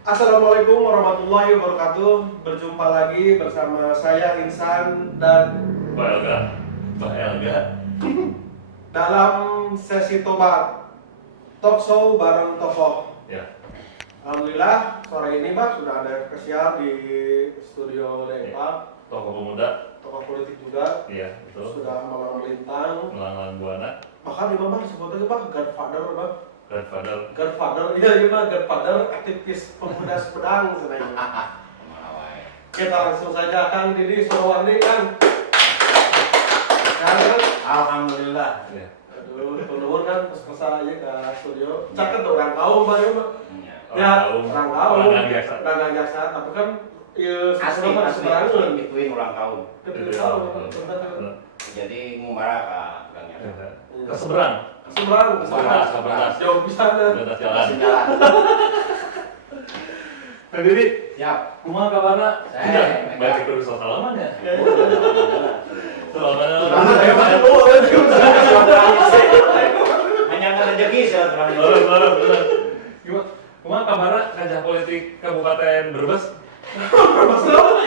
Assalamualaikum warahmatullahi wabarakatuh. Berjumpa lagi bersama saya Insan dan Pak Elga, Pak Elga. dalam sesi tobat talk show bareng tokoh. Ya, Alhamdulillah sore ini Pak sudah ada spesial di studio Depa. tokoh pemuda. Tokoh politik juga. Iya, betul. Sudah malam melintang. Melanglang buana. Bahkan di Bang sebutnya Pak Godfather Pak. Godfather. Godfather, iya Pak Godfather aktivis pemuda sepedang sebenarnya. Kita langsung saja Kang Didi Surwandi Kang. Alhamdulillah. Ya. Aduh, turun kan pas aja ke studio. Caket orang kaum Pak ya Pak. Ya, orang kaum. Orang biasa. Orang biasa, tapi kan ya Asli sebenarnya ituin ulang tahun. Kita tahu, Jadi ngumbara ka gangnya. Keseberang. seberang, Seberang. jauh bisa deh. Di atas jalan. Jalan. Kang Didi, Siap. kumaha kabarna? Saya, Baik itu bisa salaman ya. Karena Salaman. saya mah dulu Hanya rezeki silaturahmi. Bener. Kumaha kabarna kancah politik Kabupaten Brebes? masalah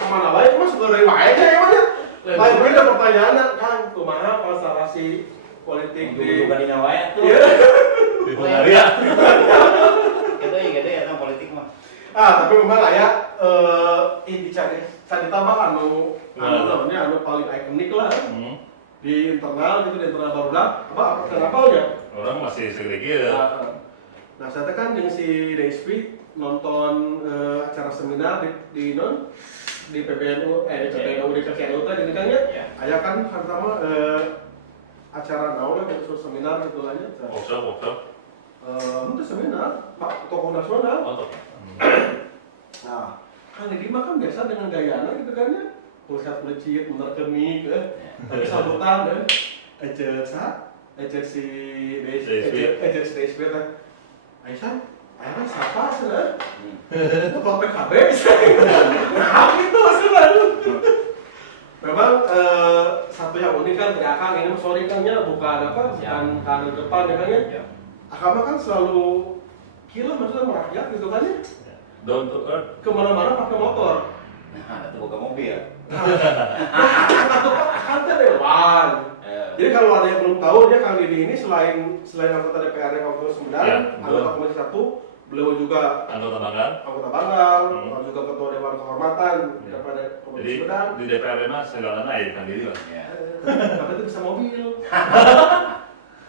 kemana baik mas dari wae aja ya mas. Lain beda pertanyaannya kan kumaha konstelasi politik di Bukan di nawaya tuh. Di Hungaria. Gede ya politik mah. tapi memang layak ini cari tambah anu namanya anu paling ikonik lah di internal gitu di internal barudak apa kenapa ya? Orang masih segede ya. Nah saya kan dengan si DSP nonton acara seminar di PBNU di PCNU tadi ini kan ya ayah kan pertama acara naon lah gitu seminar gitu lah ya Workshop. itu seminar Pak tokoh nasional. Mantap. Nah kan di mah kan biasa dengan gayana gitu kan ya pusat melecit bener kenik tapi sambutan ecek si DSP kan Aisyah, akhirnya siapa sudah? Ketua PKB nah gitu sebenarnya. Memang satu yang unik kan dari Akang ini sorry Kang ya bukan kanan depan ya Kang ya. Akang mah kan selalu gila maksudnya merakyat gitu kan ya. Down to earth. Kemana-mana pakai motor. Nah, itu bukan mobil. Akang teh dewan. Jadi kalau ada yang belum tahu dia Kang Didi ini selain anggota DPRD Komisi 9, anggota Komisi 1, beliau juga Anggota Banggar. juga ketua Dewan Kehormatan DPRD Komisi 9. Jadi di DPRD mah segala naik Kang Didi mah. Tapi itu bisa mobil.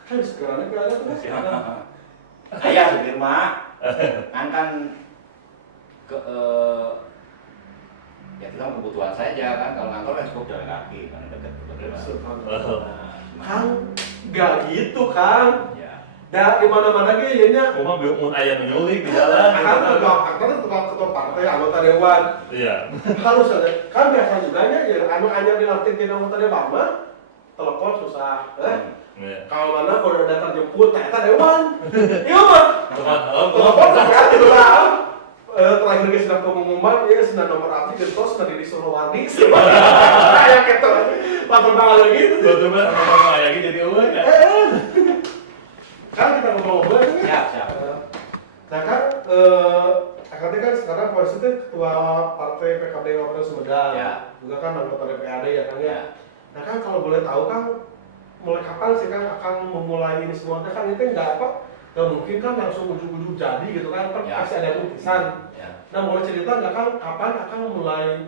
Kan sekarang DPRD tuh kan. Saya supir mah kan ke ya kita kebutuhan saja kan kalau kantor kan cukup jalan kaki kan dekat Kang, nggak gitu Kang. ya. Nah, di mana-mana ge nya. Cuma mun aya nu nyulik di jalan. Kang ketua partai anggota dewan. Iya. Harus ada. Kan biasa juga ya anu anyar dilantik jadi anggota dewan mah telepon susah. Iya. Kalau mana kalau datang jemput, ternyata dewan. Iya mah. Telepon Teman. sampai aja lah. Terakhir ke sudah pengumuman, ya sudah nomor abdi gentos sudah Didi Surwandi. Kayak gitu. Latar belakang gitu. Betul banget sama aya ge jadi eueuh kan. Kan kita ngobrol-ngobrol kan. Siap. Nah kan, Akang kan sekarang posisi ketua partai PKB Kabupaten Sumedang. Ya. Juga kan anggota DPRD ya kan ya. Ya. Nah kan kalau boleh tahu kan, mulai kapan sih kan Akang memulai ini semua? Kan itu nggak apa? Gak mungkin kan langsung ujung-ujung jadi gitu kan, Ya. pasti ada keputusan. Ya. Nah boleh cerita nggak kan kapan Akang mulai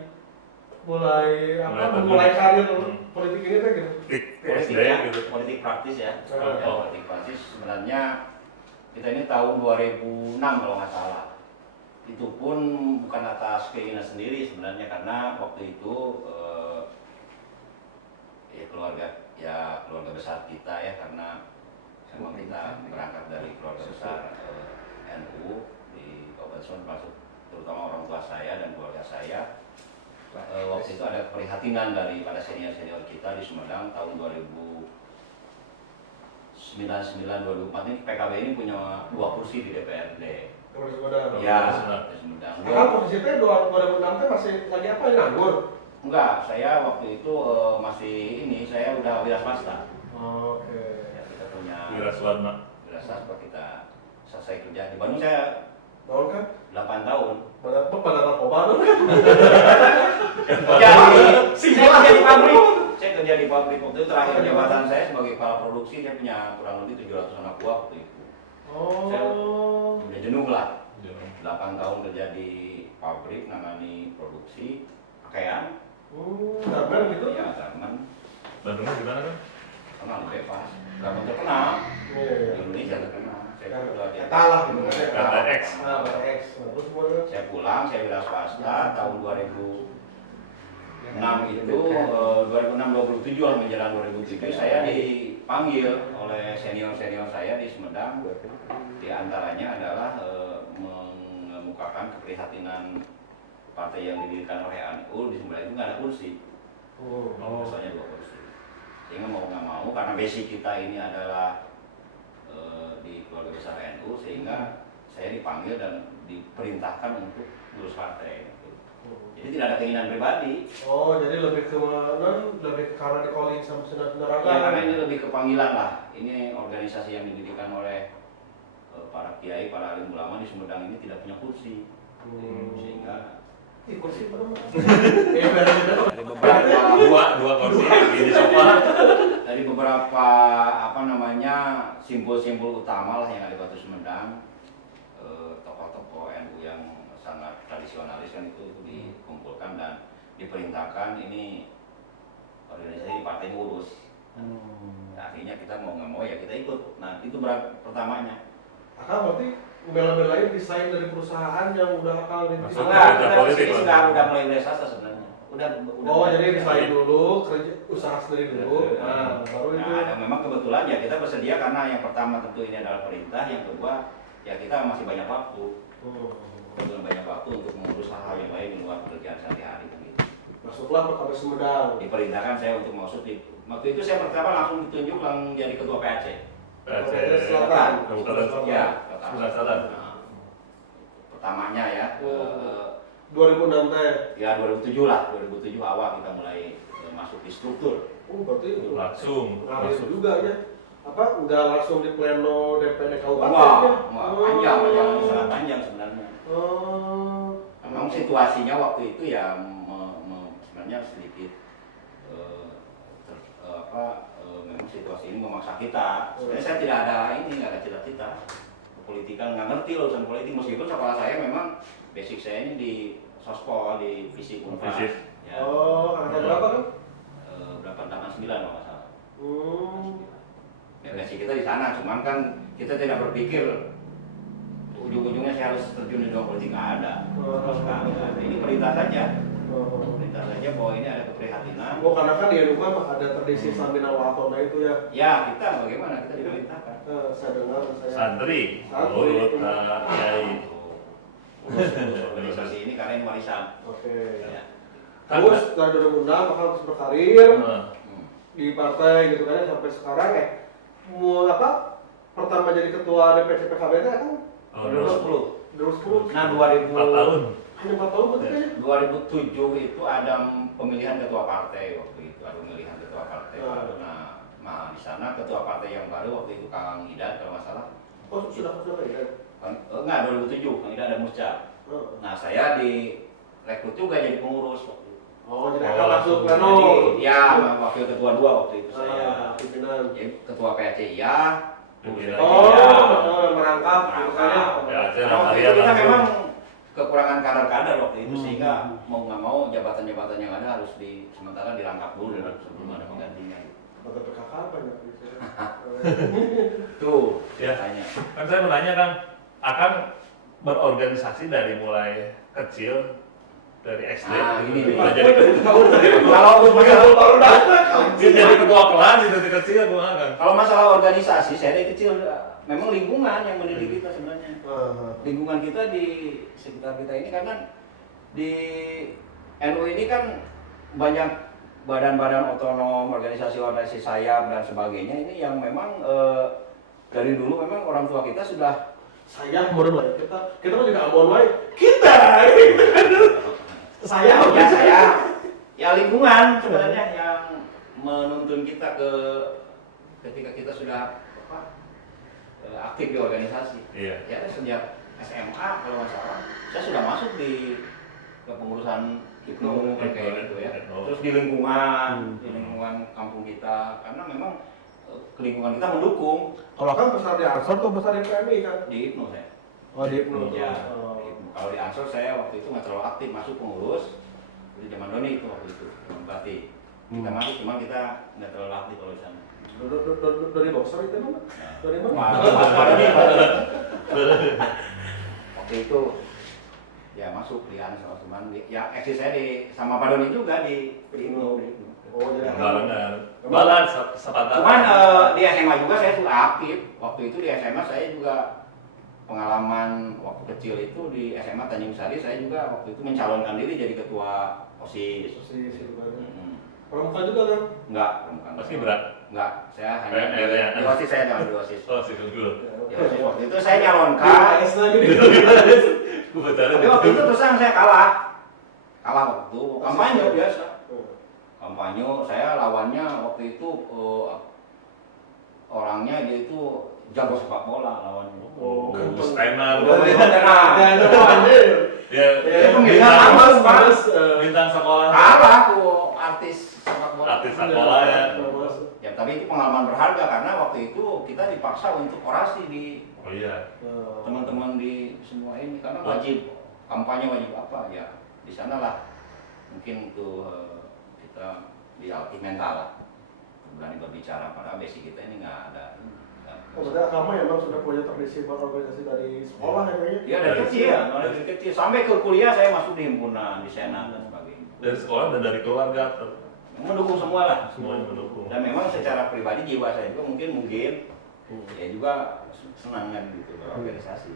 karir politik ini kan gitu? SD gitu. Politik praktis ya. Oh. Ya, politik praktis sebenarnya kita ini tahun 2006 kalau nggak salah. Itu pun bukan atas keinginan sendiri sebenarnya karena waktu itu keluarga besar kita ya karena memang kita berangkat dari keluarga besar NU di Kabupaten Sumedang masuk terutama orang tua saya dan keluarga saya. Waktu itu ada keprihatinan daripada senior-senior kita di Sumedang tahun 2004 ini PKB ini punya 2 kursi di DPRD. Ya, di Sumedang. Akang posisinya 2006 masih lagi apa ya nganggur? Enggak, saya waktu itu saya udah wira swasta. Oke. Ya, kita punya Wira swasta wira swasta kita selesai kerja di Bandung. Saya Tahun kan? 8 tahun. Pada narkoba kan? Saya kerja di pabrik. Saya kerja di pabrik waktu itu terakhir jabatan saya sebagai kepala produksi, saya punya kurang lebih 700 anak buah waktu itu. Saya Oh. udah jenuh lah. 8 tahun kerja di pabrik, nangani produksi pakaian. Garmen gitu? Ya, garmen. Bandungnya gimana kan? Kenal bebas. Garmen terkenal. Iya. Di Indonesia terkenal. Saya udah di Kalah gitu. KTX. Nah, KTX. Terus kemudian Saya pulang, saya wira swasta tahun 2006 itu 2006-27 lah menjelang 2007 saya dipanggil oleh senior-senior saya di Sumedang. Di antaranya adalah mengemukakan keprihatinan partai yang didirikan oleh NU di Sumedang itu nggak ada kursi. Biasanya 2 kursi. Sehingga mau nggak mau karena basic kita ini adalah di keluarga besar NU, sehingga saya dipanggil dan diperintahkan untuk ngurus partai. Jadi tidak ada keinginan pribadi. Oh, jadi lebih ke mana? Lebih karena di calling sama saudara-saudara. Ya, karena ini lebih ke panggilan lah. Ini organisasi yang didirikan oleh para kiai, para alim ulama di Sumedang ini tidak punya kursi. Sehingga kursi apa? dari beberapa Dua kursi di sofa. dari beberapa simpul-simpul utama lah yang ada di Batu Sumedang, tokoh-tokoh NU yang sangat tradisionalis kan itu dikumpulkan dan diperintahkan ini organisasi partai ngurus. Akhirnya kita mau nggak mau ya kita ikut. Nah itu pertamanya. Akal berarti bela-belain desain dari perusahaan yang udah akal rintis. Maksudnya Enggak, kita politik, sini Pak. udah mulai dari swasta sebenarnya. Oh, jadi desain dulu, kerja usaha sendiri dulu. Iya. Nah, baru itu. Nah, dan memang kebetulan ya kita bersedia karena yang pertama tentu ini adalah perintah, yang kedua ya kita masih banyak waktu. Belum banyak waktu untuk mengurus hal-hal yang lain di luar pekerjaan sehari-hari kan gitu. Masuklah ke Polres Sumedang. Diperintahkan saya untuk masuk di waktu itu saya pertama langsung ditunjuk jadi ketua PAC. Polres Selatan. Ya, Sebelah Selatan. Nah, pertamanya ya. 2006 teh. Ya 2007 lah, 2007 awal kita mulai masuk di struktur. Berarti Langsung ngalir masuk. juga ya. Apa enggak langsung di pleno DPD kabupaten Wah, ya? panjang, sangat panjang sebenarnya. Oh. Memang situasinya waktu itu ya sebenarnya sedikit memang situasi ini memaksa kita. Sebenarnya saya tidak ada nggak ada cita-cita politikan, nggak ngerti urusan politik meskipun sekolah saya memang basic saya ini di sospol, di fisik unpad. Ya. Oh, angkatan berapa kan? Berapa 89 kalau nggak salah. Ya, basic kita di sana, cuman kan kita tidak berpikir ujung-ujungnya saya harus terjun di dunia politik, nggak ada. Sama sekali nggak ada. Ini perintah saja. Perintah saja bahwa ini ada keprihatinan. Oh, karena kan di rumah ada tradisi Samina Watona itu ya. Ya kita bagaimana kita diperintahkan. Saya dengar saya. Santri, urut kiai. Urus organisasi ini karena ini warisan. Oke. Ya. Terus dari 2006 bakal terus berkarir di partai gitu kan sampai sekarang ya. Mau apa? Pertama jadi ketua DPC PKB itu kan? 2010. 2010. Nah 4 tahun. Hanya 4 tahun berarti ya? 2007 itu ada pemilihan ketua partai waktu itu, ada pemilihan ketua partai baru. Nah di sana ketua partai yang baru waktu itu Kang Hidat kalau nggak salah. Oh sudah ya? Enggak 2007 Kang Hidat ada Musca. Nah saya direkrut juga jadi pengurus waktu itu. Oh jadi akan masuk pleno. Jadi ya wakil ketua 2 waktu itu saya. Pimpinan. Jadi ketua PAC iya. Merangkap. Ya, Karena waktu itu kita memang kekurangan kader-kader waktu itu sehingga mau nggak mau jabatan-jabatan yang ada harus sementara dirangkap dulu sebelum ada penggantinya. Kata PKK banyak. Tuh, Ya. tanya. Kan saya mau nanya Kang, akan berorganisasi dari mulai kecil dari SD Nah, gitu, ini udah jadi Kalau masalah baru datang. jadi ketua kelas itu dari kecil gua kan. kalau masalah organisasi saya dari kecil memang lingkungan yang mendidik kita sebenarnya. Lingkungan kita di sekitar kita ini karena di NU ini kan banyak badan-badan otonom, organisasi-organisasi sayap dan sebagainya ini yang memang dari dulu memang orang tua kita sudah Saya mau lah kita kan juga abon wae. Kita. Saya ya lingkungan sebenarnya yang menuntun kita ketika kita sudah aktif di organisasi. Iya. Ya sejak SMA kalau nggak salah, saya sudah masuk di kepengurusan Hipno kayak gitu ya. Terus di lingkungan kampung kita, karena memang lingkungan kita mendukung. Kalau kan besar di Ansor tuh besar di PMI kan? Di Hipno saya. Oh di Hipno. Ya, di Hipno. Kalau di Ansor saya waktu itu nggak terlalu aktif masuk pengurus. Di zaman Doni itu waktu itu, zaman Bati. Kita masuk, cuma kita nggak terlalu aktif kalau di sana. Dari boxer itu mana? Dari mana? Waktu itu ya masuk di Ansor, cuman ya eksis saya sama Pak Doni juga di Hipno. Oh jadi Balas sepantaran. Cuman di SMA juga saya sudah aktif. Waktu itu di SMA saya juga pengalaman waktu kecil itu di SMA Tanjung Sari, saya juga waktu itu mencalonkan diri jadi ketua OSIS. Pramuka juga kan? Enggak, pramuka. Pasti berat. Enggak, saya hanya di OSIS, saya jangan di OSIS. Oh, sih dulu. Di OSIS waktu itu saya nyalonkan. Tapi waktu itu terus terang saya kalah. Kalah waktu itu kampanye biasa. Kampanye saya lawannya waktu itu orangnya dia itu jago sepak bola lawannya. Oh, tenar. Ya, bintang sekolah. Kalah tuh artis sepak bola. Artis sekolah ya. Ya, tapi itu pengalaman berharga karena waktu itu kita dipaksa untuk orasi di Oh iya. teman-teman di semua ini karena wajib kampanye wajib apa ya di sana lah mungkin itu kita dilatih mental lah berani berbicara pada basic kita ini nggak ada. Maksudnya kamu emang sudah punya tradisi berorganisasi dari sekolah ya kayaknya? Iya dari kecil, dari kecil sampai ke kuliah saya masuk di himpunan, di senat dan sebagainya. Dari sekolah dan dari keluarga Mendukung semua lah. semuanya mendukung. Dan memang secara pribadi jiwa saya juga mungkin ya juga senang kan gitu berorganisasi.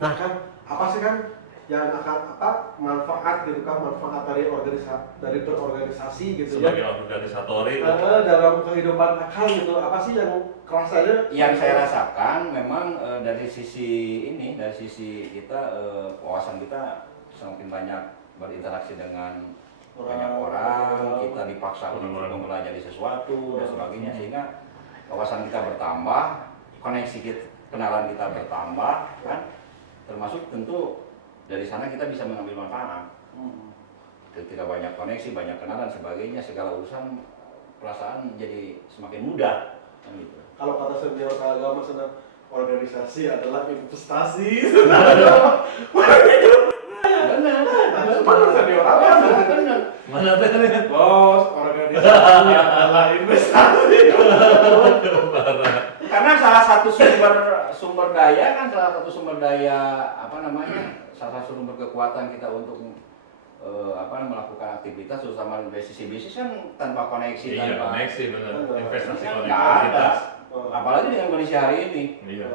Nah kan apa sih kan yang akan manfaat gitu kan, manfaat dari berorganisasi gitu ya Sebagai organisator itu. dalam kehidupan akal gitu, apa sih yang kerasanya? Yang saya rasakan memang dari sisi kita wawasan kita semakin banyak berinteraksi dengan banyak orang, kita dipaksa untuk mempelajari sesuatu dan sebagainya sehingga wawasan kita bertambah, kenalan kita bertambah kan, termasuk tentu dari sana kita bisa mengambil manfaat. Ketika banyak koneksi, banyak kenalan sebagainya, segala urusan perasaan jadi semakin mudah kan gitu. Kalau kata senior agama sana, organisasi adalah investasi. Mana senior agama? Mana tadi? Bos, organisasi adalah investasi. Karena salah satu sumber daya salah satu sumber kekuatan kita untuk melakukan aktivitas terutama dari sisi bisnis kan tanpa koneksi, Iya, tanpa koneksi benar. Investasi kan nggak konektivitas. ada. Apalagi dengan kondisi hari ini Iya.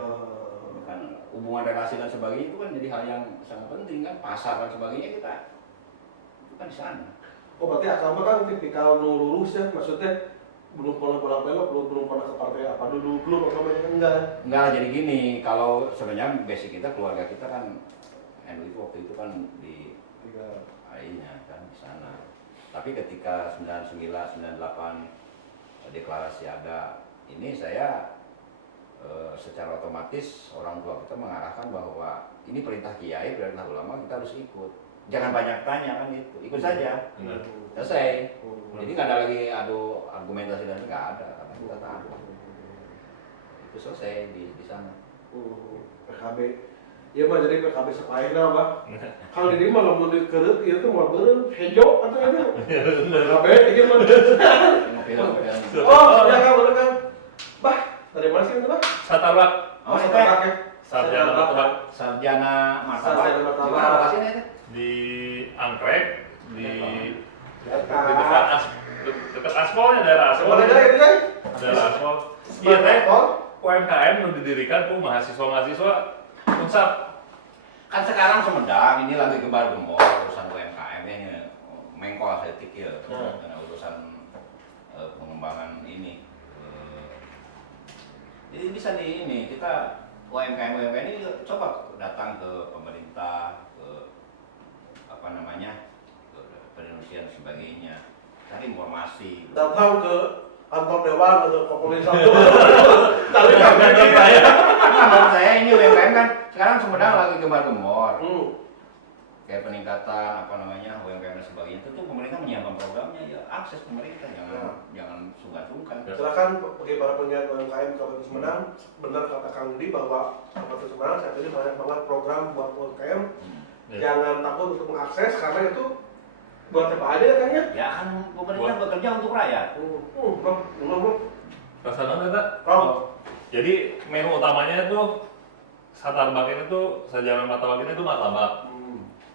kan hubungan relasi dan sebagainya itu kan jadi hal yang sangat penting kan, pasar dan sebagainya kita itu kan di sana. Oh berarti agama kan tipikal lurus ya, maksudnya belum pernah bolak-balik, belum pernah ke partai apa dulu, belum agamanya kan Enggak, jadi gini, kalau sebenarnya basic kita, keluarga kita kan NU itu waktu itu kan di AI-nya kan di sana. Tapi ketika 99, 98 deklarasi ada ini, saya secara otomatis orang tua kita mengarahkan bahwa ini perintah kiai, perintah ulama, kita harus ikut. Jangan banyak tanya kan itu, ikut saja. Benar. Selesai. Jadi nggak ada lagi argumentasi dan nggak ada, karena kita tahu. Itu selesai di sana. PKB. Iya mah jadi PKB sepaina mah. Kalau di mah lamun dikeureup ieu teh moal beureum hejo atuh itu. PKB ieu mah. Oh, ya kan bener kan. Bah, dari mana sih itu, Bah? Satabak. Oh, Satabak ya. Sarjana martabak. Sarjana martabak. Sarjana martabak. Di mana lokasinya itu? Di Anggrek, di dekat aspolnya, daerah aspol. Mana aja itu, Jay? Daerah aspol. Iya teh. UMKM nu didirikan ku mahasiswa-mahasiswa Unsap. Kan sekarang Sumedang ini lagi gembar-gembor urusan UMKM ini, mengkol saya pikir karena urusan pengembangan ini. Jadi bisa ini kita UMKM ini coba datang ke pemerintah, ke penelitian dan sebagainya, cari informasi. Datang ke kantor dewan atau kepolisian. Tapi kan saya. Menurut saya ini UMKM kan sekarang Sumedang lagi gembar-gembor. Hmm. Kayak peningkatan UMKM dan sebagainya itu tuh pemerintah menyiapkan programnya ya akses pemerintah jangan sungkan-sungkan. Silakan bagi para penggiat UMKM Kabupaten Sumedang, benar kata Kang Didi bahwa Kabupaten Sumedang saat ini banyak banget program buat UMKM. Jangan takut untuk mengakses karena itu buat siapa aja ya Kang ya? Ya kan pemerintah bekerja untuk rakyat. Pesanan ada? Oh. Jadi menu utamanya itu Satarbak ini tuh sajaran martabak ini tuh martabak.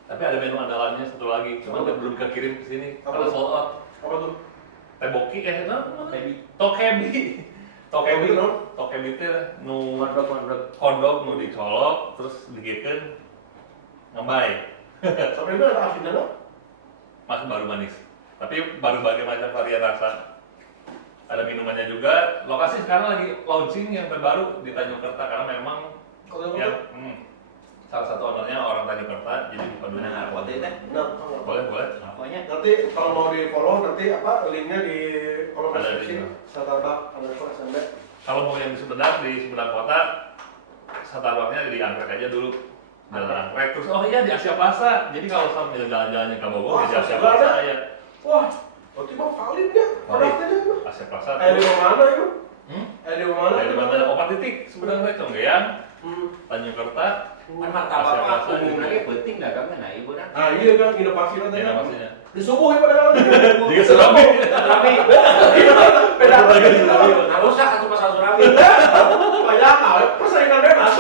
Tapi ada menu andalannya satu lagi, cuma belum kekirim ke sini karena sold out. Apa tuh? Teboki Tokebi. Tokebi itu nu hotdog nu dicolok terus digigitkan ngambai. Sampai itu ada asinnya no? Masih baru manis, tapi baru berbagai macam varian rasa. Ada minumannya juga. Lokasi sekarang lagi launching yang terbaru di Tanjung Kerta karena memang yang salah satu ownernya orang Tanjung Kerta, jadi bukan dulu. Nah, buat itu teh. Boleh. Pokoknya Nanti kalau mau di follow nanti linknya di kolom Ada di deskripsi. situ. Startup_SMB. Kalau mau yang di Sumedang Kota, Satarbaknya diangkrek aja dulu. Jalan angkrek terus di Asia Plaza. Jadi kalau sambil jalan-jalannya ke Bogor di Asia Plaza ya. Wah, berarti mau valid ya? Produknya itu. Asia Plaza. Di mana itu? Di mana? Di mana? 4 titik Sumedang teh Conggeang, Tanjung Kerta, kan martabak Asia apa Plaza umumnya juga. penting dagangnya nah ibu dah. Ah iya kan inovasi nanti. Inovasinya. Di subuh ya padahal. Juga Surabi. Beda lagi. Nggak usah satu pasal Surabi. Banyak persaingan bebas.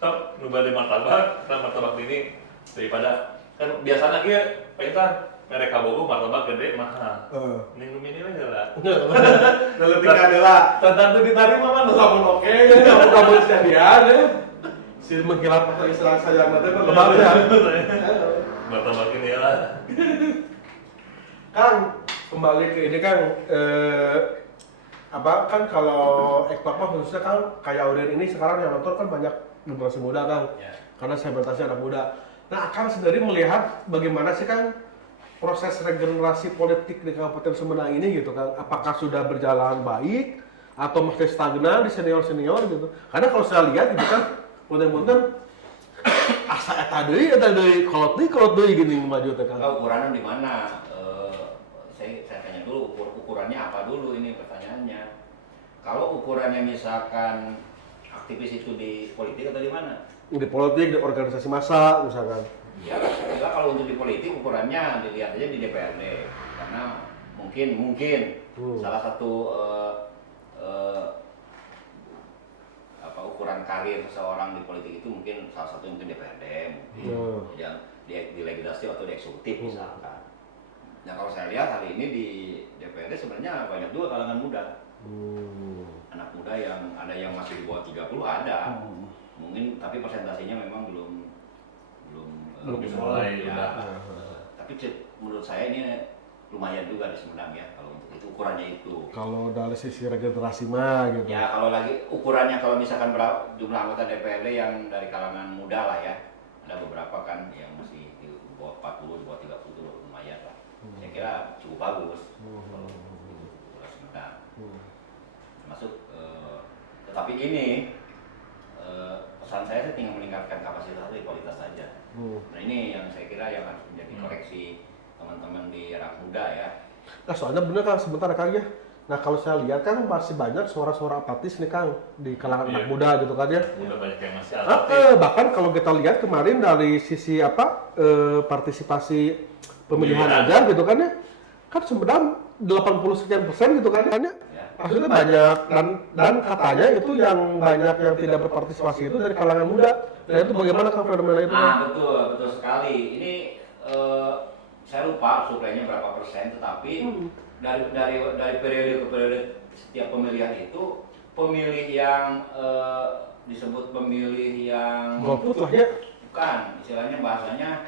Sok, nubah di martabak ini daripada kan biasanya kia pengen mereka Bogor martabak gede mahal. Ini lah. Kalau tinggal adalah tentu diterima mah lamun oke ya, kamu sediaan ya. Si menghilap pakai istilah saya nanti berlebar ya. Martabak ini lah. Kang, kembali ke ini Kang, apa kan kalau ekpak mah khususnya kan kayak Auden ini sekarang yang nonton kan banyak generasi muda Kang, karena segmentasi anak muda. Nah, Kang sendiri melihat bagaimana sih Kang proses regenerasi politik di Kabupaten Sumedang ini gitu Kang? Apakah sudah berjalan baik atau masih stagnan di senior gitu? Karena kalau saya lihat gitu kan, punten-punten asa eta deui kolot deui gini maju teh Kang. Ukurannya di mana? Saya tanya dulu ukurannya apa dulu ini pertanyaannya. Kalau ukurannya misalkan aktivis itu di politik atau di mana? Di politik, di organisasi massa misalkan. Ya, saya kalau untuk di politik ukurannya dilihat aja di DPRD karena mungkin salah satu ukuran karir seseorang di politik itu mungkin salah satu mungkin DPRD mungkin yang di legislatif atau di eksekutif misalkan. Nah kalau saya lihat hari ini di DPRD sebenarnya banyak juga kalangan muda. Anak muda yang ada yang masih di bawah 30 ada. Mungkin tapi persentasinya memang belum mulai ya. Tapi menurut saya ini lumayan juga di Sumedang ya kalau untuk itu ukurannya itu. Kalau dari sisi regenerasi mah gitu. Ya kalau lagi ukurannya kalau misalkan berapa jumlah anggota DPRD yang dari kalangan muda lah ya. Ada beberapa kan yang masih di bawah 40, di bawah 30 itu lumayan lah. Saya kira cukup bagus kalau Sumedang. Termasuk tetapi ini pesan saya sih tinggal meningkatkan kapasitas dan kualitas saja. Nah ini yang saya kira yang harus menjadi koreksi teman-teman di anak muda ya. Nah soalnya bener Kang, sebentar Kang ya. Nah kalau saya lihat kan masih banyak suara-suara apatis nih Kang di kalangan anak muda gitu kan ya. Udah banyak yang masih apatis. Bahkan kalau kita lihat kemarin dari sisi partisipasi pemilihan aja gitu kan ya. Kan Sumedang 80% gitu kan ya. Maksudnya banyak dan katanya itu yang banyak yang tidak berpartisipasi itu dari kalangan muda. Nah itu bagaimana Kang fenomena itu? Nah betul sekali. Ini saya lupa suplainya berapa persen, tetapi dari periode ke periode setiap pemilihan itu pemilih yang disebut pemilih yang golput lah ya. Bukan, istilahnya bahasanya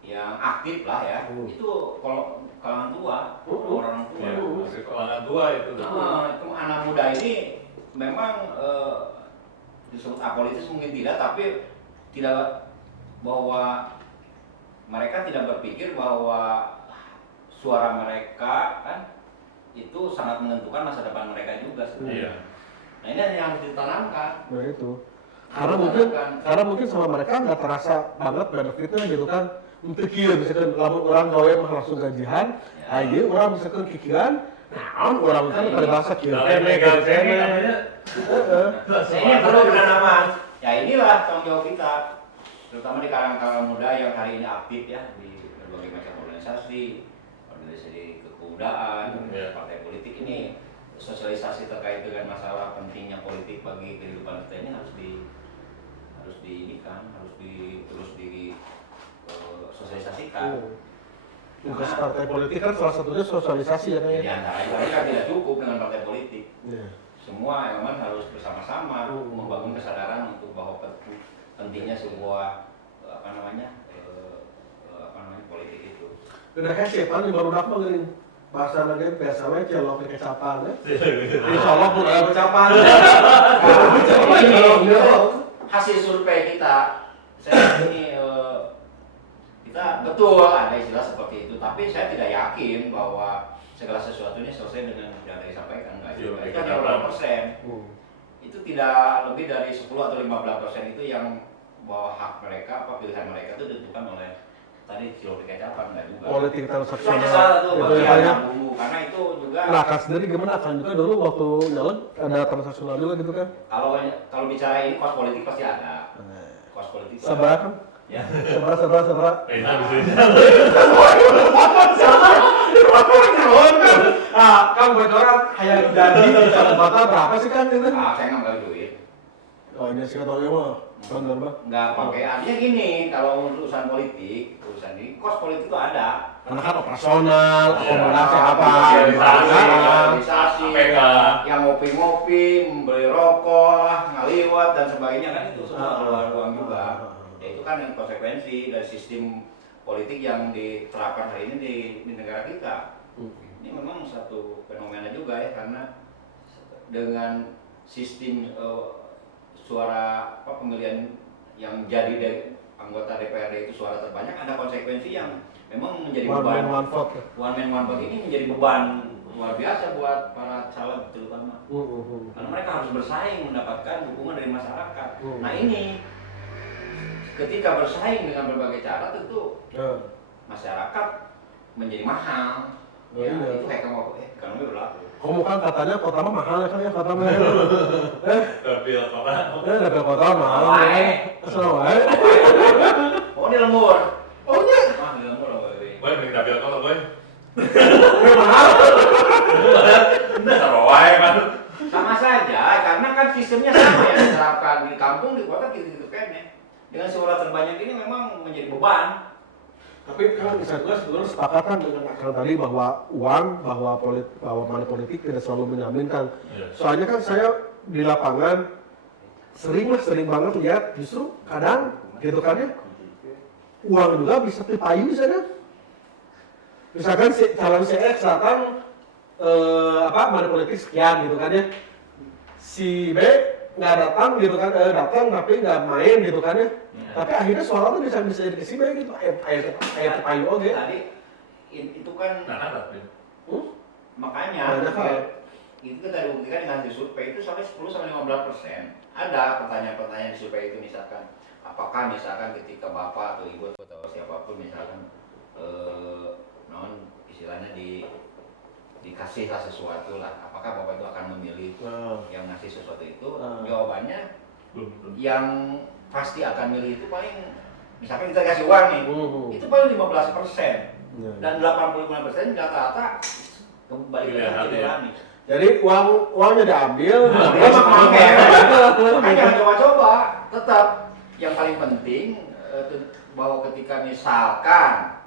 yang aktif lah ya. Itu kalau kalangan tua, orang tua. Ya, masih kalangan tua itu. Itu anak muda ini memang disebut apolitis mungkin tidak, tapi tidak bahwa mereka tidak berpikir bahwa suara mereka kan itu sangat menentukan masa depan mereka juga sebenarnya. Iya. Nah ini yang harus ditanamkan. Nah itu. Karena mungkin sama mereka nggak terasa banget benefitnya gitu kan. Untuk kieu misalkan lamun orang gawe mah langsung gajian, aja orang misalkan kikiran, naon orang kan pada bahasa kieu kene kene. Ini perlu penanaman. Ya inilah tanggung jawab kita, terutama di kalangan muda yang hari ini aktif ya di berbagai macam organisasi kepemudaan, partai politik ini sosialisasi terkait dengan masalah pentingnya politik bagi kehidupan kita ini terus di sosialisasikan. Tugas partai politik kan salah satunya sosialisasi ya kan. Di antaranya kan tidak cukup dengan partai politik. Iya. Semua elemen harus bersama-sama membangun kesadaran untuk bahwa pentingnya sebuah politik itu. Udah kayak siapa nih baru dapat gini. Bahasa lagi biasa aja celok ke kecapan ya. Insyaallah pun ada kecapan. Hasil survei kita, saya ini kita betul ada istilah seperti itu, tapi saya tidak yakin bahwa segala sesuatu ini selesai dengan yang tadi disampaikan. Itu hanya 8%. Itu tidak lebih dari 10 atau 15% itu yang bahwa hak mereka, pilihan mereka itu ditentukan oleh tadi cilok di kecapan, enggak juga. Politik transaksional. Itu salah tuh itu bagian ya. bumbu, karena itu juga. Nah, akan sendiri gimana akan juga dulu waktu nyalek ada transaksional juga gitu kan? Kalau bicara ini kos politik pasti ada. Kos politik. Sabar kan? Ya. Sabar. Enak bisa. Kan bocoran kayak jadi di calon bata berapa sih kan itu? Saya nggak pakai duit. Oh ini sih katanya mah bener Bang. Nggak pakai. Artinya gini, kalau urusan politik, urusan ini kos politik itu ada. Karena kan operasional, akomodasi apa, organisasi, yang ngopi-ngopi, membeli rokok, ngaliwat dan sebagainya kan itu semua keluar uang juga. Ya itu kan yang konsekuensi dari sistem politik yang diterapkan hari ini di negara kita. Ini memang satu fenomena juga ya, karena dengan sistem suara pemilihan yang jadi dari anggota DPRD itu suara terbanyak, ada konsekuensi yang memang menjadi beban. One man one vote ini menjadi beban luar biasa buat para caleg terutama. Karena mereka harus bersaing mendapatkan dukungan dari masyarakat. Nah ini ketika bersaing dengan berbagai cara tentu masyarakat menjadi mahal. Ya, itu kayak ekonomi berlaku. Kamu kan katanya kota mah mahal ya kan ya kota mah. Dapil kota. Dapil kota mahal. Asal wae. Oh di lembur. Oh nya. Di lembur loh. Boy, beli dapil kota, boy. Mahal. Bener wae kan. Sama saja, karena kan sistemnya sama yang diterapkan di kampung, di kota gitu kan ya. Dengan suara terbanyak ini memang menjadi beban. Tapi kan bisa juga sebetulnya sepakatan dengan akang tadi bahwa uang, bahwa money politik tidak selalu menjaminkan. Soalnya kan saya di lapangan sering banget lihat justru kadang gitu kan ya uang juga bisa dipayu sana. Misalkan calon CX datang money politik sekian gitu kan ya. Si B nggak datang gitu kan, datang tapi nggak main gitu kan ya. Tapi akhirnya suara tuh bisa jadi ke sini gitu, ayat payu oke. Tadi itu kan makanya itu kita dibuktikan dengan hasil survei itu sampai 10-15%. Ada pertanyaan-pertanyaan di survei itu, misalkan apakah misalkan ketika bapak atau ibu atau siapapun misalkan istilahnya dikasihlah sesuatu lah, apakah bapak itu akan memilih yang ngasih sesuatu itu? Jawabannya yang pasti akan milih itu paling, misalkan kita kasih uang nih, itu paling 15%. Dan 85% rata-rata kembali ke nurani. Jadi uangnya diambil, makanya jangan coba-coba. Tetap yang paling penting bahwa ketika misalkan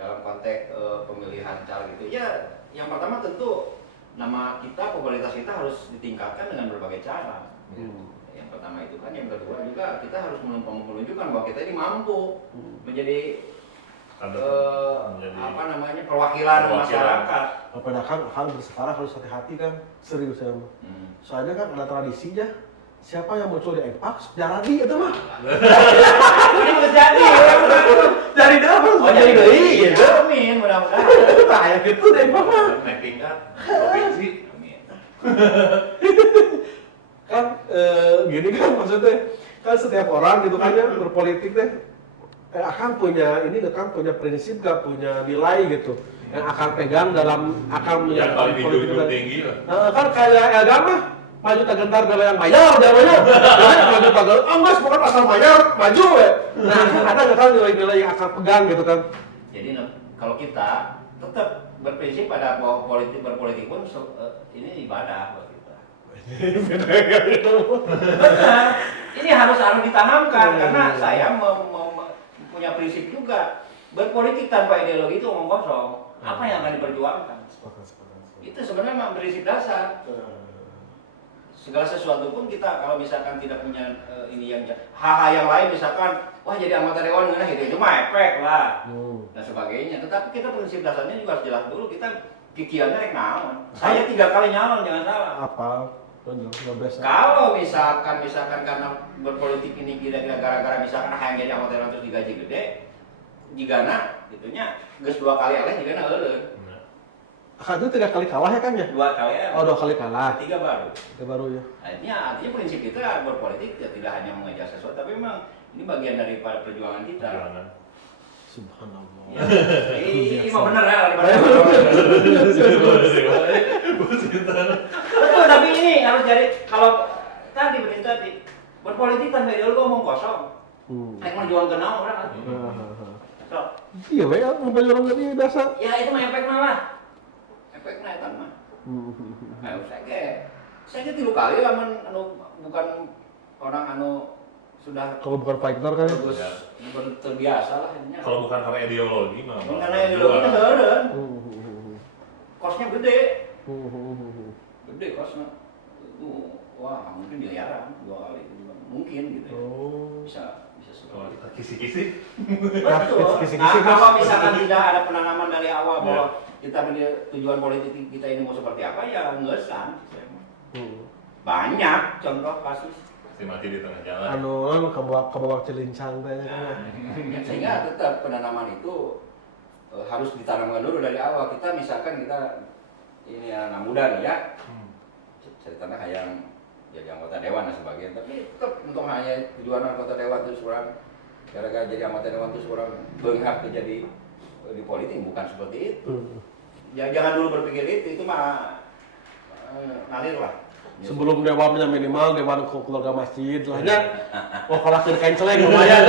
dalam konteks pemilihan caleg itu ya, yang pertama tentu nama kita, popularitas kita harus ditingkatkan dengan berbagai cara. Yang pertama itu kan, yang kedua juga kita harus menunjukkan bahwa kita ini mampu menjadi perwakilan masyarakat. Padahal kan bersekarang harus hati-hati kan, serius ya. Soalnya kan ada tradisinya siapa yang muncul di Apex? Jaradi itu mah. Ini harus jadi. Dari apa? Oh jadi deui gitu. Amin, mudah-mudahan. Kayak gitu deh Pak mah. naik tingkat provinsi. Amin. Kan gini kan maksudnya kan setiap orang gitu kan ya berpolitik deh akan punya ini kan punya prinsip gak punya nilai gitu yang akan pegang dalam akan Yang paling dijunjung tinggi lah. kan kayak agama maju tak gentar bela yang bayar namanya maju tak gentar oh mas bukan asal bayar maju ya nah ada nggak kan nilai-nilai yang akan pegang gitu kan Jadi kalau kita tetap berprinsip pada bahwa berpolitik pun ini ibadah buat kita. Benar. Ini harus ditanamkan karena saya punya prinsip juga berpolitik tanpa ideologi itu omong kosong. Apa yang akan diperjuangkan? Itu sebenarnya memang prinsip dasar. Segala sesuatu pun kita kalau misalkan tidak punya ini yang hal-hal yang lain misalkan wah jadi anggota dewan nah gitu itu mah efek lah dan sebagainya. Tetapi kita prinsip dasarnya juga harus jelas dulu kita kikiannya rek naon. Saya 3 kali nyalon jangan salah. apa biasa Kalau misalkan karena berpolitik ini kira-kira gara-gara misalkan yang jadi anggota dewan terus digaji gede, jigana itunya geus 2 kali aleh jigana euleun. Kan itu 3 kali kalah ya kan ya 2 kali ya. oh 2 kali kalah 3 baru. itu baru ya Artinya prinsip kita berpolitik ya tidak hanya mengejar sesuatu, tapi memang ini bagian dari perjuangan kita. Perjuangan. subhanallah Ya. Ini mah bener ya, betul, tapi ini harus jadi kalau tadi berpolitik tanpa ideologi ngomong kosong. Naik menjuangkan naon orang kan. So, iya we ngumpul orang tadi biasa ya itu mah efek malah. Efeknya eta mah. Ayo saya 3 kali lamun bukan orang sudah kalau bukan fighter kan ya bagus terbiasa lah ini. Kalau bukan karena ideologi mah. Karena ideologi heureun. Kosnya gede. Gede kosnya. Itu wah mungkin miliaran 2 kali itu juga mungkin gitu ya. Bisa Oh, seperti itu. kisi-kisi. Betul. Kisi-kisi, Nah, kalau misalkan tidak ada penanaman dari awal bahwa kita tujuan politik kita ini mau seperti apa ya ngesan. Banyak contoh kasus. Pasti mati di tengah jalan. kebawa celincang teh kan Sehingga tetap penanaman itu harus ditanamkan dulu dari awal. Kita misalkan kita ini anak muda nih ya, ceritanya kayak jadi anggota dewan dan sebagainya. Tapi tetap untuk hanya tujuan anggota dewan itu seorang gara-gara jadi anggota dewan itu seorang berhak jadi di politik bukan seperti itu. Ya, jangan dulu berpikir itu mah ngalir lah. sebelum dewannya minimal dewan keluarga masjid lah ya oh kalau kira kenceleng lumayan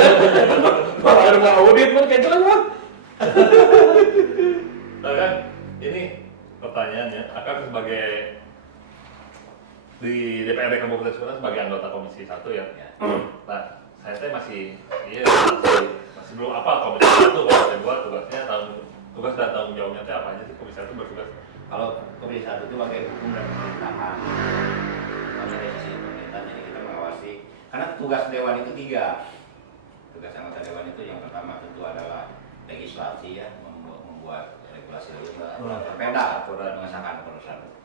kalau ada nggak audit pun kenceleng mah Nah kan, ini pertanyaannya, akan sebagai di DPRD Kabupaten Sumedang sebagai anggota Komisi 1 ya. Nah, saya teh masih belum apa Komisi 1, Komisi 2 tugasnya tugas dan tanggung jawabnya teh apa aja sih Komisi 1 bertugas? Kalau Komisi 1 itu bagai hukum dan pemerintahan. Kami dari sisi pemerintahan, jadi kita mengawasi. Karena tugas dewan itu 3. Tugas anggota dewan itu yang pertama tentu adalah legislasi ya, membuat regulasi perda, aturan mengesahkan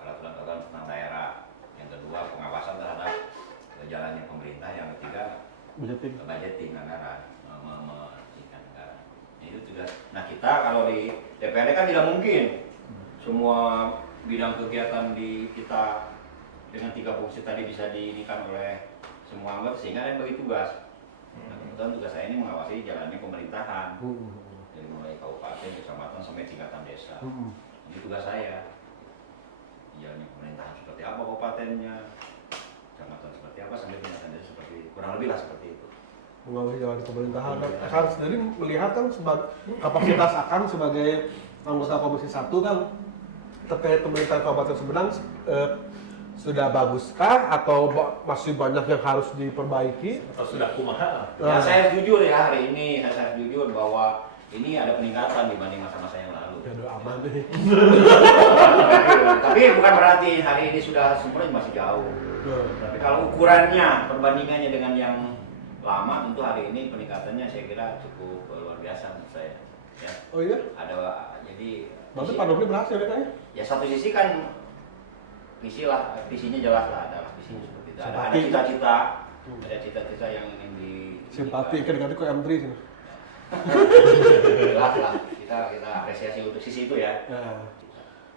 peraturan tentang daerah. Yang kedua pengawasan terhadap jalannya pemerintah. Yang ketiga budgeting anggaran, mengikat anggaran. Itu tugas. Nah kita kalau di DPRD kan tidak mungkin semua bidang kegiatan di kita dengan 3 fungsi tadi bisa diinikan oleh semua anggota sehingga ada bagi tugas. Nah, kebetulan tugas saya ini mengawasi jalannya pemerintahan dari mulai kabupaten, kecamatan sampai tingkatan desa. Ini tugas saya. Jalannya pemerintahan seperti apa kabupatennya, kecamatan seperti apa sampai tingkatan desa seperti kurang lebih lah seperti itu. mengawasi jalan pemerintahan akan sendiri melihat kan kapasitas akan sebagai anggota Komisi 1 kan terkait pemerintahan Kabupaten Sumedang sudah baguskah atau masih banyak yang harus diperbaiki? Atau sudah kumaha? Ya saya jujur ya hari ini, saya jujur bahwa ini ada peningkatan dibanding masa-masa yang lalu. Ya udah aman deh. Tapi bukan berarti hari ini sudah sempurna, masih jauh. Tapi kalau ukurannya, perbandingannya dengan yang lama, tentu hari ini peningkatannya saya kira cukup luar biasa menurut saya. Ya. Oh iya? Ada jadi. Berarti Pak Doni berhasil ya kayaknya? Ya satu sisi kan visinya jelas lah, adalah visinya seperti Gitu. Ada cita-cita, yang ingin di Simpati kadang-kadang ke M3 sih. jelas lah. Kita apresiasi untuk sisi itu ya.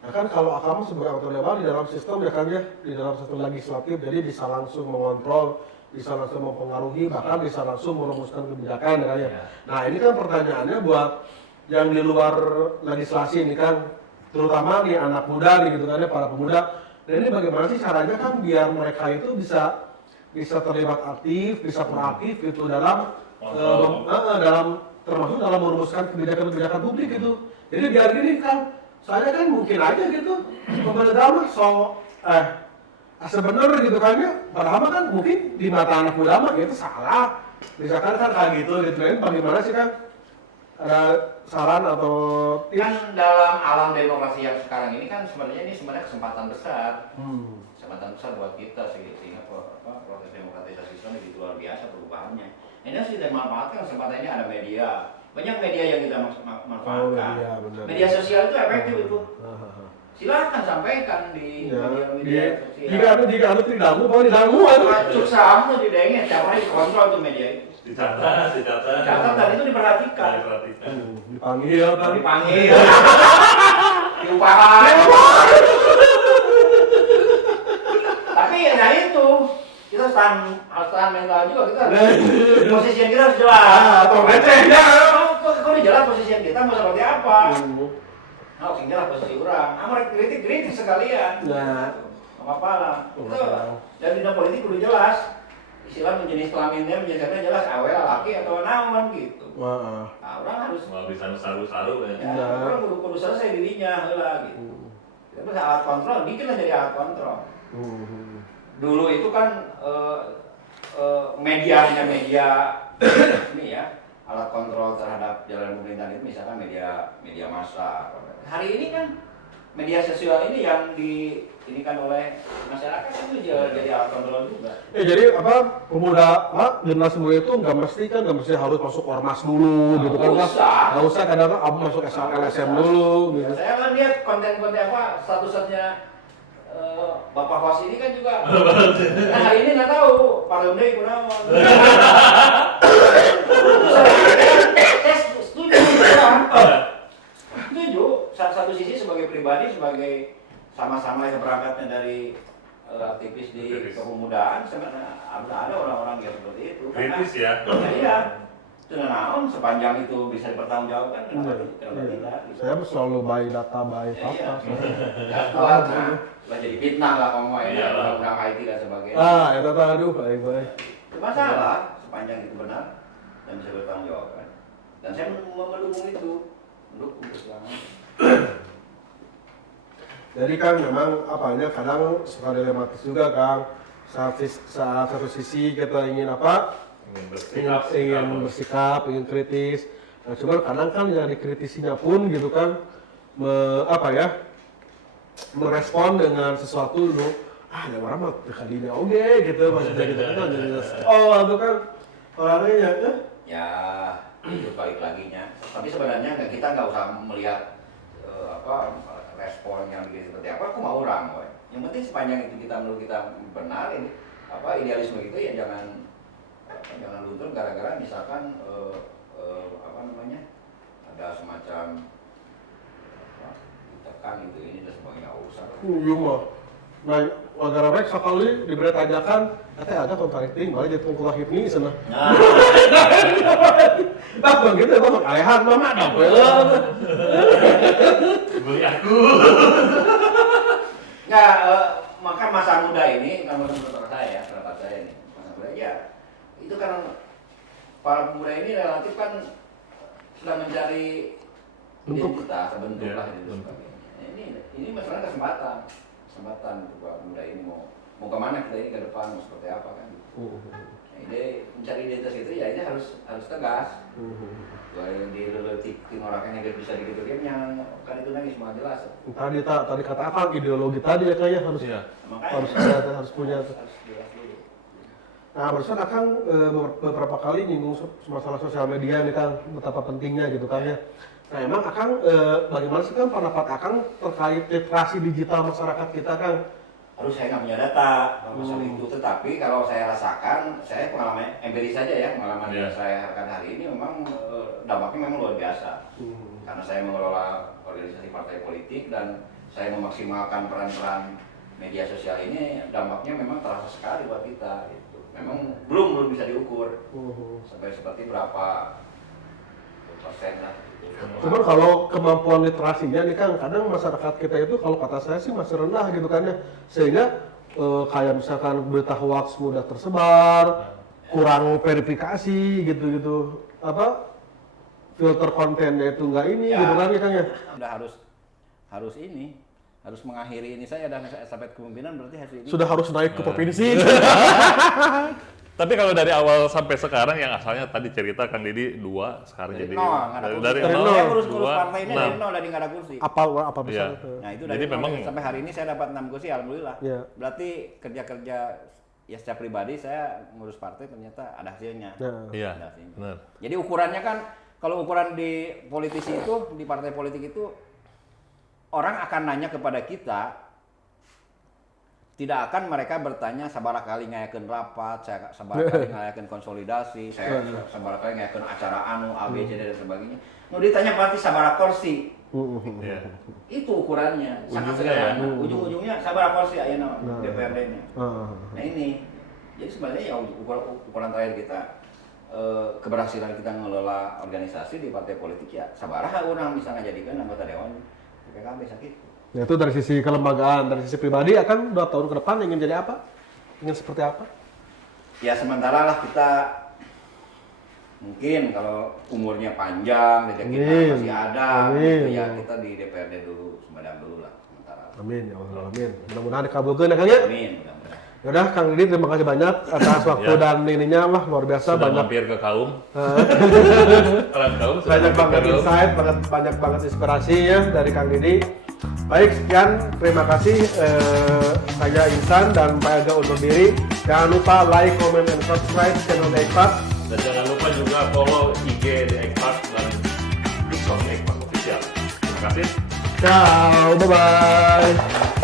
Nah kan kalau kamu sebagai anggota dewan di dalam sistem ya kan ya, di dalam sistem legislatif, jadi bisa langsung mengontrol, bisa langsung mempengaruhi, bahkan bisa langsung merumuskan kebijakan ya kan ya. Nah ini kan pertanyaannya buat yang di luar legislasi ini kan, terutama nih anak muda nih gitu kan ya, para pemuda. Dan ini bagaimana sih caranya kan biar mereka itu bisa terlibat aktif, bisa proaktif gitu dalam termasuk dalam merumuskan kebijakan-kebijakan publik gitu. Jadi biar gini kan, saya kan mungkin aja gitu pemerintah mah sebenarnya gitu kan ya, padahal kan mungkin di mata anak muda mah itu salah. Misalkan kan kayak gitu kan, bagaimana sih kan? Ada saran atau tips? Kan dalam alam demokrasi yang sekarang ini kan sebenarnya kesempatan besar. Kesempatan besar buat kita sehingga proses demokratisasi Islam begitu luar biasa perubahannya. Ini harus kita manfaatkan kesempatan ini, ada media. Banyak media yang kita manfaatkan. Media sosial itu efektif itu. Silahkan sampaikan di media sosial. Jika ada tidak mau didangu Cuk sama tuh didengin, tiap hari dikontrol tuh media itu. Dicatat dan itu diperhatikan. Dipanggil. Diupakan. Tapi ya itu, kita harus tahan mental juga, kita posisi yang kita harus jelas. Atau receh ya. Kalau jelas posisi yang kita mau seperti apa? Harus jelas posisi orang. Amal kritik sekalian. Nah, apa lah. Itu dan bidang politik kudu jelas. Istilah menjenis kelaminnya menjelasnya jelas awal laki atau naon gitu. Nah, orang harus nggak bisa saru-saru ya. Orang kudu selesai dirinya lah gitu. Kita bisa alat kontrol, bikinlah jadi alat kontrol. Dulu itu kan media ini ya, alat kontrol terhadap jalan pemerintahan itu misalkan media massa. Hari ini kan media sosial ini yang diinikan oleh masyarakat itu jadi alat kontrol juga. Jadi pemuda generasi muda itu nggak mesti harus masuk ormas dulu gitu kan? Nggak usah kadang-kadang masuk LSM dulu gitu. Saya kan lihat konten-konten statusnya Bapak Hos ini kan juga. Nah hari ini nggak tahu Pak Donde kunaon. Saya setuju. Satu sisi sebagai pribadi, sebagai sama-sama yang berangkatnya dari aktivis di kepemudaan, sebenarnya ada orang-orang yang seperti itu. Kritis ya. Iya. Itu naon sepanjang itu bisa dipertanggungjawabkan, kenapa tidak? Saya selalu by data, by fakta. Lah jadi fitnah lah kamu ya, undang-undang IT dan sebagainya. Ya tata aduh baik. Itu masalah sepanjang itu benar dan bisa bertanggungjawabkan. Dan saya mendukung itu, mendukung keselamatan. Jadi kan memang kadang suka dilematis juga Kang. Saat satu sisi kita ingin ingin bersikap, ingin kritis. Nah, cuma kadang kan yang dikritisinya pun gitu kan merespon dengan sesuatu dulu. Ya orang mah kadinya oke gitu maksudnya gitu kan. Itu kan orangnya ya itu balik laginya. Tapi sebenarnya kita nggak usah melihat respon yang seperti apa. Aku mau orang, boy. Yang penting sepanjang itu menurut kita benar, ini idealisme itu ya jangan luntur gara-gara misalkan ada semacam ditekan gitu ini dan sebagainya usah. Iya mah. Nah, agar rek sekali diberi tajakan, ada kontracting, malah jadi tungkulah hipni sana. Nah, begitu itu alehan mama dapet. Beli aku. Nggak, maka masa muda ini, menurut pendapat saya ini, masa muda ya, itu kan para pemuda ini relatif kan sedang mencari identitas, bentuk lah itu sebagainya. Ini masalah kesempatan untuk para pemuda ini mau kemana kita ini ke depan, mau seperti apa kan? Ide mencari identitas itu ya ini harus tegas. Kalau dileletik orangnya yang bisa digituin yang kan itu nangis semua jelas. Tadi kata apa ideologi tadi ya kayaknya harus punya. Nah barusan Akang beberapa kali nyinggung masalah sosial media nih Kang, betapa pentingnya gitu kan ya. Nah emang Akang bagaimana sih kan pendapat Akang terkait literasi digital masyarakat kita Kang? Harus saya nggak punya data masalah itu, tetapi kalau saya rasakan, saya pengalaman empiris saja ya, pengalaman yang saya harapkan hari ini memang dampaknya memang luar biasa. Karena saya mengelola organisasi partai politik dan saya memaksimalkan peran-peran media sosial ini, dampaknya memang terasa sekali buat kita. Gitu. Memang belum bisa diukur sampai seperti berapa persen lah. Cuman kalau kemampuan literasinya nih Kang, kadang masyarakat kita itu kalau kata saya sih masih rendah gitu kan ya, sehingga kayak misalkan berita hoax mudah tersebar, kurang verifikasi gitu-gitu, apa filter kontennya itu nggak ini gitu kan ya Kang ya. Udah harus mengakhiri ini saya dan sampai kepemimpinan berarti hasil ini Sudah harus naik ke provinsi. Tapi kalau dari awal sampai sekarang yang asalnya tadi cerita Kang Didi 2, sekarang dari jadi nol, nggak ada kursi. dari Dari nol, nol. Saya ngurus 2, partai ini dari 6. nol dan nggak ada kursi. Apa bisa? Iya. Nah itu Jadi dari memang sampai hari ini saya dapat 6 kursi, alhamdulillah. Iya. Berarti kerja-kerja ya secara pribadi saya ngurus partai ternyata ada hasilnya. Iya, Ada hasilnya. benar. Jadi ukurannya kan kalau ukuran di politisi itu, di partai politik itu orang akan nanya kepada kita, tidak akan mereka bertanya sabaraha kali ngayakeun rapat, saya sabaraha kali ngayakeun konsolidasi, saya sabaraha kali ngayakeun acara anu A B C D dan sebagainya. Nu ditanya pasti sabaraha kursi. Iya. Itu ukurannya, sangat Ujungnya ya. sederhana. Ujung-ujungnya sabaraha kursi ayeuna DPRD-nya. Nah, Nah ini, jadi sebenarnya ya ukuran terakhir kita keberhasilan kita mengelola organisasi di partai politik ya sabaraha orang bisa ngajadikeun anggota dewan PKB sakit. Nah itu dari sisi kelembagaan, dari sisi pribadi akan 2 tahun ke depan ingin jadi apa? Ingin seperti apa? Ya sementara lah kita mungkin kalau umurnya panjang, rezeki kita Amin. masih ada, Amin. gitu ya kita di DPRD dulu, Sumedang dulu lah sementara. Amin ya Allah, amin. Mudah-mudahan dikabulkan ya Kang ya. Amin, mudah-mudahan. Yaudah Kang Didi terima kasih banyak atas waktu Ya. dan ininya lah luar biasa Sudah banyak. mampir ke kaum. Orang kaum sudah Banyak mampir ke banget kaum. insight, banyak banget inspirasi ya dari Kang Didi. Baik, sekian. Terima kasih. Saya Insan dan Pak Ega undur diri. Jangan lupa like, comment, dan subscribe channel The Ekpat. Dan jangan lupa juga follow IG The Ekpat dan TikTok The Ekpat Official. Terima kasih. Ciao, bye-bye.